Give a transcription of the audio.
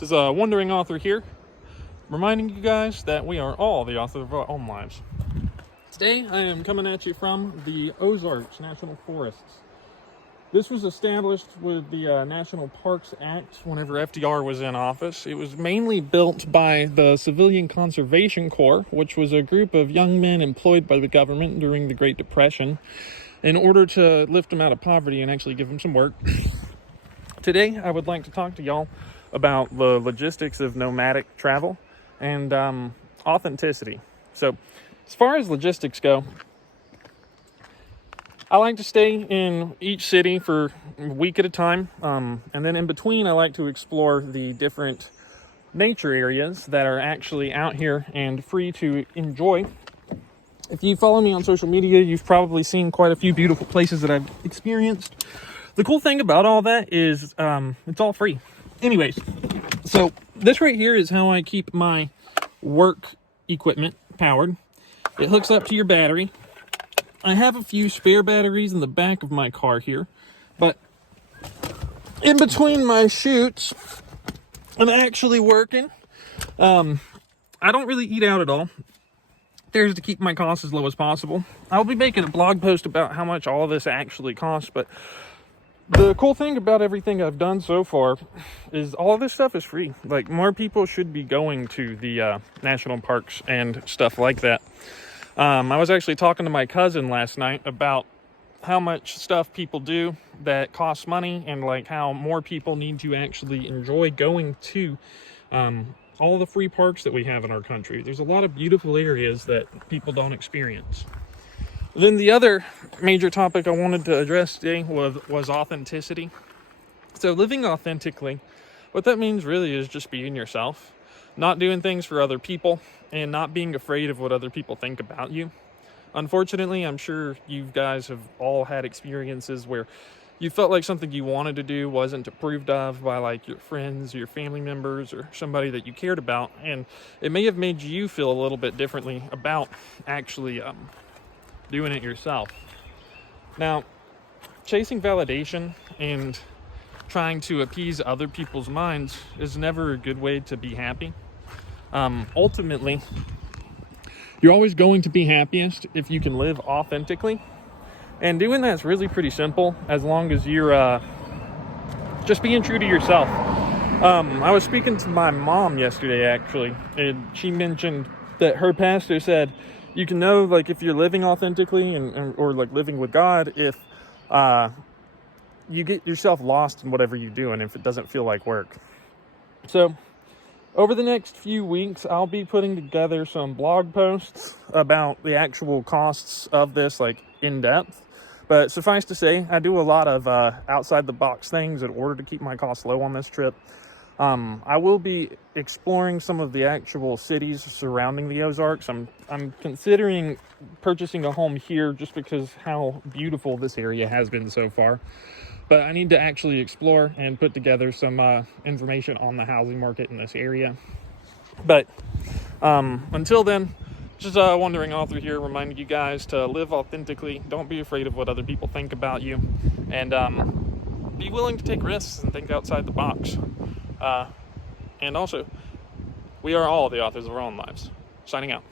This is a wandering author here, reminding you guys that we are all the authors of our own lives. Today, I am coming at you from the Ozarks National Forests. This was established with the National Parks Act whenever FDR was in office. It was mainly built by the Civilian Conservation Corps, which was a group of young men employed by the government during the Great Depression in order to lift them out of poverty and actually give them some work. Today, I would like to talk to y'all about the logistics of nomadic travel and authenticity. So, as far as logistics go, I like to stay in each city for a week at a time, and then in between, I like to explore the different nature areas that are actually out here and free to enjoy. If you follow me on social media, you've probably seen quite a few beautiful places that I've experienced. The cool thing about all that is it's all free. Anyways, so this right here is how I keep my work equipment powered. It hooks up to your battery. I have a few spare batteries in the back of my car here, but in between my shoots, I'm actually working. I don't really eat out at all. There's to keep my costs as low as possible. I'll be making a blog post about how much all of this actually costs, but the cool thing about everything I've done so far is all of this stuff is free. Like, more people should be going to the national parks and stuff like that. I was actually talking to my cousin last night about how much stuff people do that costs money and like how more people need to actually enjoy going to all the free parks that we have in our country. There's a lot of beautiful areas that people don't experience. Then the other major topic I wanted to address today was authenticity. So living authentically, what that means really is just being yourself, not doing things for other people, and not being afraid of what other people think about you. Unfortunately, I'm sure you guys have all had experiences where you felt like something you wanted to do wasn't approved of by like your friends or your family members or somebody that you cared about, and it may have made you feel a little bit differently about actually doing it yourself. Now, chasing validation and trying to appease other people's minds is never a good way to be happy. Ultimately, you're always going to be happiest if you can live authentically. And doing that's really pretty simple as long as you're just being true to yourself. I was speaking to my mom yesterday, actually, and she mentioned that her pastor said, you can know like if you're living authentically or like living with God if you get yourself lost in whatever you do and if it doesn't feel like work. So over the next few weeks, I'll be putting together some blog posts about the actual costs of this, like in depth. But suffice to say, I do a lot of outside the box things in order to keep my costs low on this trip. I will be exploring some of the actual cities surrounding the Ozarks. I'm considering purchasing a home here just because how beautiful this area has been so far. But I need to actually explore and put together some information on the housing market in this area. But until then, just a wandering author here reminding you guys to live authentically. Don't be afraid of what other people think about you. And be willing to take risks and think outside the box. And also, we are all the authors of our own lives. Signing out.